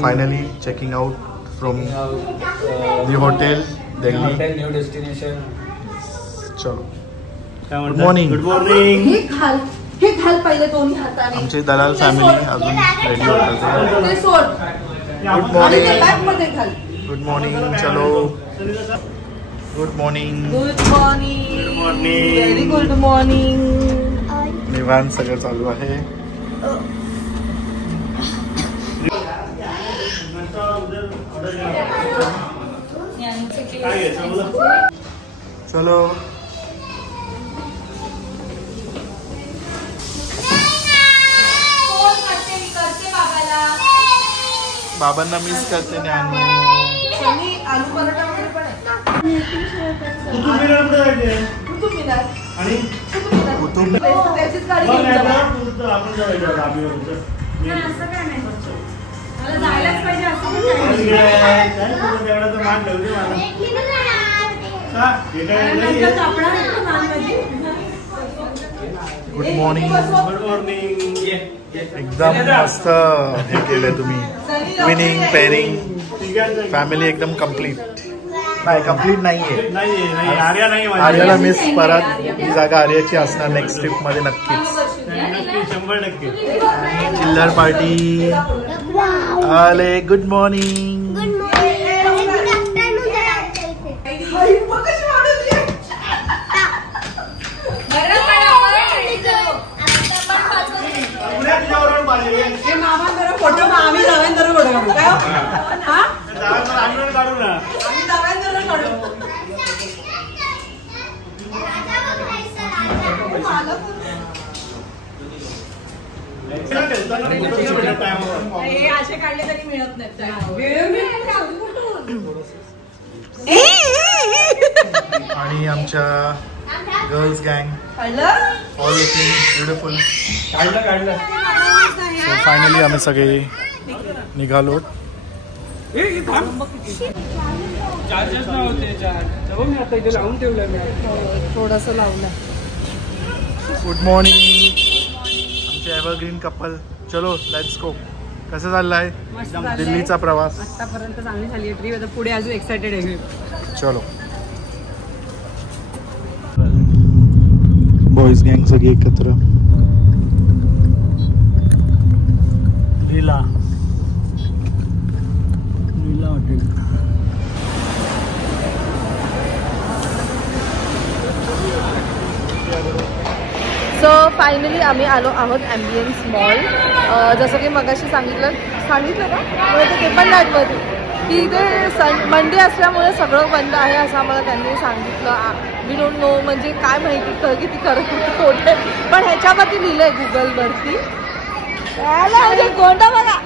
Finally checking out from the hotel Delhi. New destination. चलो good morning. Good morning. हे घाल पहिले दोन्ही हाताने. आमची दलाल फॅमिली अजून रेडी होतात. ते सोड. Good morning. बॅग मध्ये घाल. Good morning. चलो good morning. Good morning. Morning. Very good morning. निवांत सगळं चालू आहे. चलो बाबांना मिस करते ज्ञानू. आलू पराठा वगैरे पण आहे. कुटुंब त्याचीच गाडी घेऊन जा. Good morning. Good morning. एकदम मस्त हे केलंय तुम्ही. विनिंग पेअरिंग फॅमिली एकदम कम्प्लीट. नाही कम्प्लीट नाहीये. नाही आर्या नाही. आर्याला मिस परत ही जागा आर्याची असणार नेक्स्ट ट्रिप मध्ये नक्कीच. 100%. चिल्लर पार्टी आले. Good morning. फोटो आम्ही जावेंदर फोटो काढू काय. काढू ना. आम्ही जावेंदर काढू. असे काढले तरी मिळत नाहीत. आणि आमच्या गर्ल्स गँग ऑल लुकिंग ब्युटिफुल. काढलं. सो फायनली आम्ही सगळे निघालो. चार्जेस नव्हते. मी आता इथे लावून ठेवलं. मी थोडस लावलं. गुड मॉर्निंग आमचे एव्हरग्रीन कपल. चलो लेट्स गो. कसं चाललंय दिल्लीचा प्रवास? आतापर्यंत चांगली झाली आहे ट्रिप. आता पुढे अजून एक्साइटेड आहे. चलो बॉईज गँग सगळी एकत्र. लीला हॉटेल. सो फायनली आम्ही आलो आहोत ॲम्बियन्स मॉल. जसं की मगाशी सांगितलं का ते पण नाही आठवत की इथे मंडे असल्यामुळे सगळं बंद आहे असं आम्हाला त्यांनी सांगितलं. वी डोंट नो म्हणजे काय माहिती किती खरं खोटं. पण ह्याच्यावरती लिहिलंय गुगलवरती. गोंडा बघा.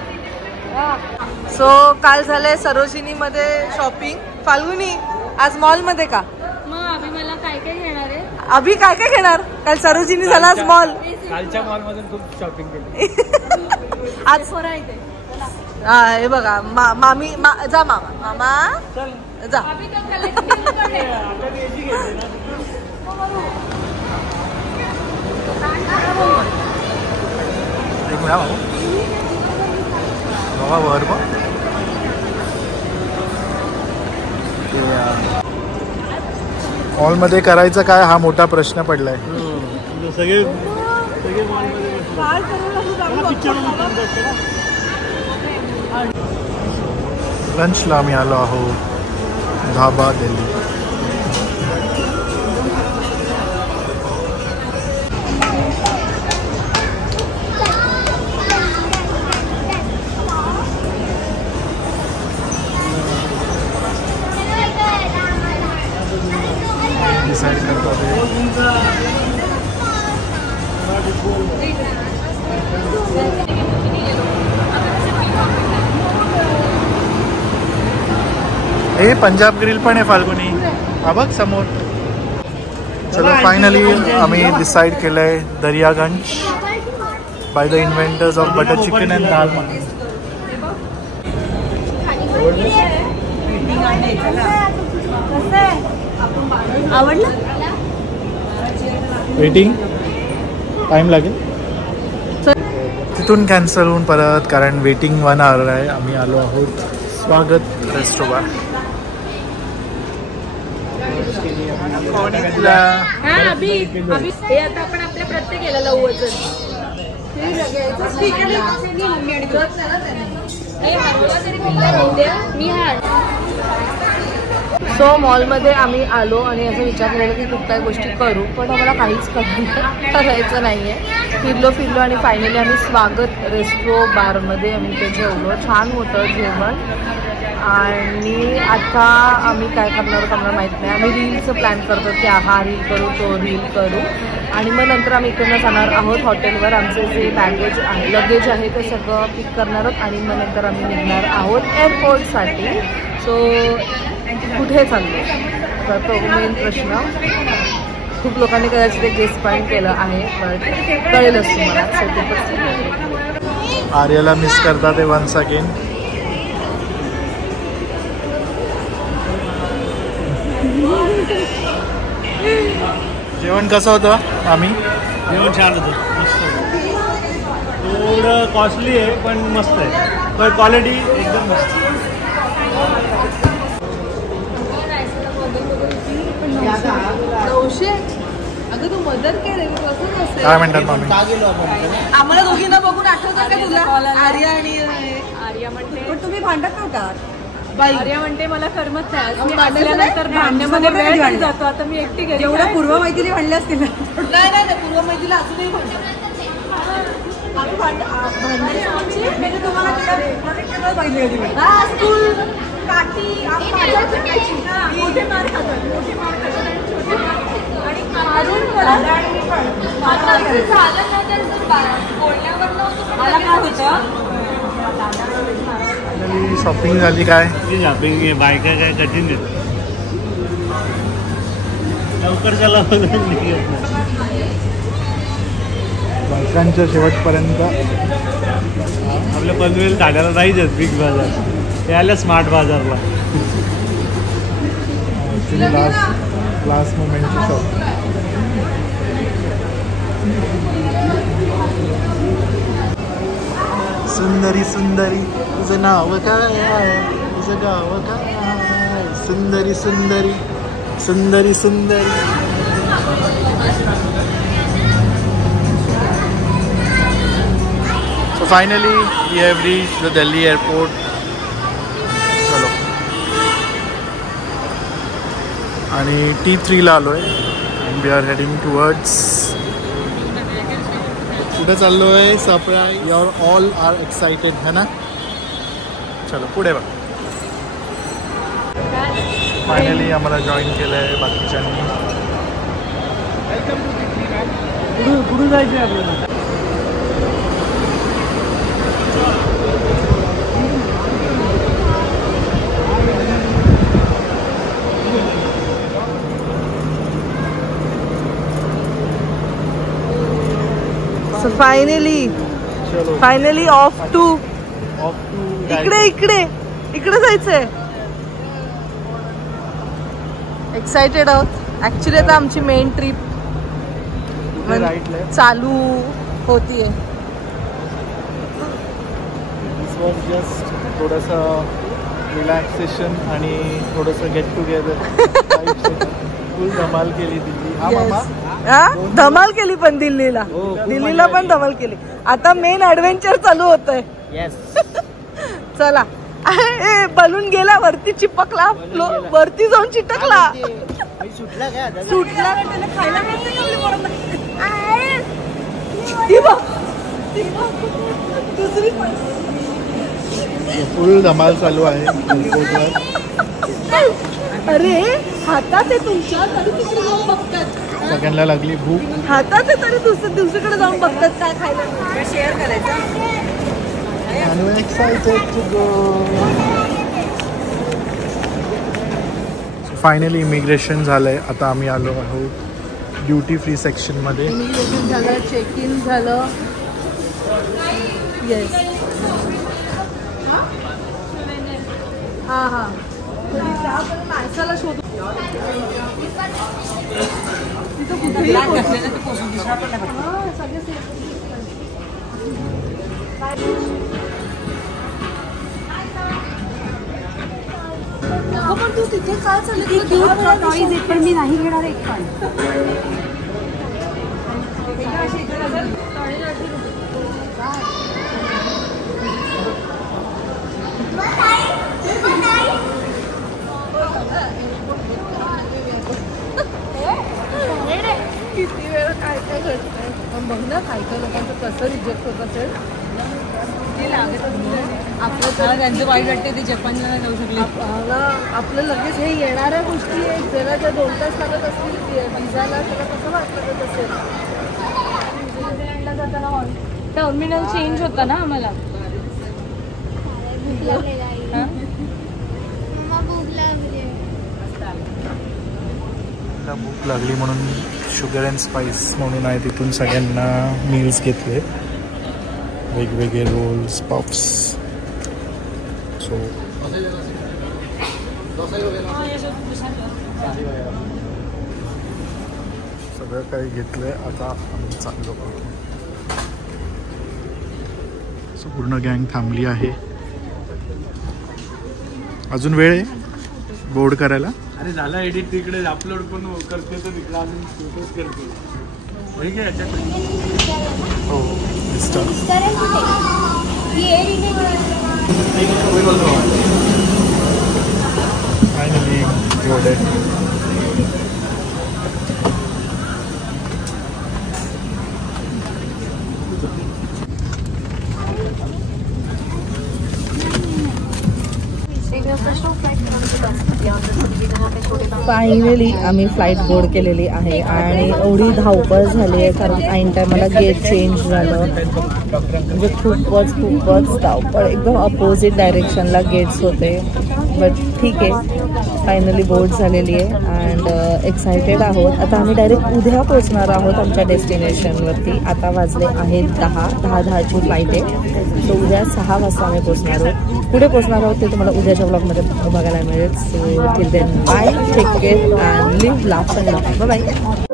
सो काल झालंय सरोजिनीमध्ये शॉपिंग. फाल्गुनी आज मॉलमध्ये का? मग अभि मला काय काय घेणार आहे? अभि काय काय घेणार? काल सरोजिनी झाला आज मॉल. कालच्या मॉल मधून खूप शॉपिंग केली. आज हा हे बघा मामी जा मामा जा. वर मॉलमध्ये करायचं काय हा मोठा प्रश्न पडलाय. सगळे मॉलमध्ये लंचला आम्ही आलो आहोत धाबा दिल्ली. डिसाइड करतो हे पंजाब ग्रिल पण आहे फाल्गुनी. हा बघ समोर. चलो फायनली आम्ही डिसाइड केलंय Daryaganj by the inventors of butter chicken and dal makhani. आवडलं? वेटिंग टाइम लागेल. तिथून कॅन्सल होऊन परत, कारण वेटिंग 1 hour आहे, आम्ही आलो आहोत स्वागत रेस्टोबार. हे आता आपण आपल्या प्रत्येक याला लावू वजन. सो मॉलमध्ये आम्ही आलो आणि असं विचार केला की खूप काही गोष्टी करू, पण आम्हाला काहीच करायचं नाही आहे. फिरलो आणि फायनली आम्ही स्वागत रेस्टो बारमध्ये आम्ही ते जेवलो. छान होतं जेवण. आणि आता आम्ही काय करणार आहोत आम्हाला माहीत नाही. आम्ही रीलचं प्लॅन करतो की हा रील करू तो रील करू, आणि मग नंतर आम्ही इकडनं जाणार आहोत हॉटेलवर. आमचे जे बॅगेज आहे लगेज आहे ते सगळं पिक करणार आहोत आणि मग नंतर आम्ही निघणार आहोत एअरपोर्टसाठी. सो कुठे चाललो तर तो मेन प्रश्न. खूप लोकांनी कदाचित ते गेस पॉईंट केलं आहे, बट कळेलच तुम्हाला. सो खूपच आर्याला मिस करतात ते वन्स अगेन. जेवण कसं होतं आम्ही? जेवण छान होतं, मस्त होतं. थोडं कॉस्टली आहे पण मस्त आहे, पण क्वालिटी एकदम मस्त. अगं तू मदत केली कसं नसेल? काय म्हणतात मामी? आम्हाला दोघींना बघून आठवतं का तुला आर्या आणि आर्या म्हणते, पण तुम्ही भांडत नव्हता? आर्या म्हणते मला करमत नाही. मी भांडल्यानंतर भांडण्यामध्ये वेळ नाही जातो. आता मी एकटी गेली. एवढ्या पूर्व मैत्रिणी भांडले असतील. नाही पूर्व मैत्रीला अजूनही भांडतात. स्कूल काठी मोठे मार खातात, मोठे मार खातात आणि मारून मला काय होतं. शॉपिंग झाली काय? शॉपिंग बायका काय कठीण आहेत, लवकर चला. बायकांच्या शेवटपर्यंत आपल्या पनवेल काढायला नाहीच आहेत बिग बाजार, ते आल्या स्मार्ट बाजारला. लास्ट मोमेंटची शॉप. सुंदरी सुंदरी तुझं नाव काय आहे, तुझं गाव काय आहे, सुंदरी सुंदरी सुंदरी सुंदरी. So finally we have reached the Delhi airport. चलो. आणि T3 आलो आहे. We are heading towards. कुठे चाललो आहे? Surprise. You all are excited है ना? चलो पुढे बघ. फायनली आम्हाला जॉईन केलं आहे बाकीच्यांनी. कुठे जायचं आपल्याला? So finally off to इकडे जायचंय. एक्साइटेड आहोत ऍक्च्युली. आता आमची मेन ट्रिप चालू होतीये. जस्ट थोडंसं रिलॅक्सेशन आणि थोडंसं गेट टुगेदर. फुल धमाल केली दिल्ली. हा मामा धमाल केली पण दिल्लीला पण धमाल केली. आता मेन ऍडव्हेंचर चालू होत आहे. चला. बलून गेला वरती, चिपकला, वरती जाऊन चिटकला, सुटला. खायला दुसरी फुल धमाल चालू आहे. अरे हातात आहे तुमच्या, तरी तिकडे जाऊन बघतात. सगळ्यांना लागली भूक. हातात आहे तरी दुसरीकडे जाऊन बघतात काय खायला. शेअर करायचं. I'm excited to go. Finally immigration झालंय. आता आम्ही आलो आहोत ड्युटी फ्री सेक्शन मध्ये. इमिग्रेशन झालं, चेक इन झालं. येस. हा माणसाला शोधू. पण तू तिथे काय चालली टॉईज पण मी नाही घेणार एक पण. किती वेळ काय काय घडतंय. बघ ना काय काय लोकांचं कसं रिजेक्ट होत असेल. आपलं तर त्यांचं वाईट वाटते ते जपानला जाऊ शकले. आपलं लगेच हे येणाऱ्या गोष्टी आहेत. जरा त्या 2 तास लागत असतील विजाला, त्याला कसं वाटत असेल. न्यूझीलंडला जाताना टर्मिनल चेंज होता ना आम्हाला. भूक लागली म्हणून शुगर अँड स्पाइस म्हणून आहे, तिथून सगळ्यांना मील्स घेतले, वेगवेगळे रोल्स, पफ्स. सो सगळं काही घेतलंय. आता आम्ही चाललो. सो पूर्ण गँग थांबली आहे. अजून वेळ आहे बोर्ड करायला. अरे झाला एडिट, तिकडे अपलोड पण करते तर तिकडे अजून फोटोज करते. हो फायनली एवढे. फायनली आम्ही फ्लाईट बोर्ड केलेली आहे आणि एवढी धावपळ झाली आहे कारण ऐन टायमाला गेट चेंज झालं. म्हणजे खूपच धावपळ. एकदम अपोजिट डायरेक्शनला गेट्स होते. बट ठीक आहे, फायनली बोर्ड झालेली आहे अँड एक्सायटेड आहोत. आता आम्ही डायरेक्ट उद्या पोचणार आहोत आमच्या डेस्टिनेशनवरती. आता वाजले आहेत 10:10ची फ्लाईट आहे. सो उद्या 6 वाजता आम्ही पोचणार आहोत. पुढे पोचणार आहोत ते तुम्हाला उद्याच्या ब्लॉगमध्ये बघायला मिळेल. So till then bye, take care and live, laugh and laugh. Bye.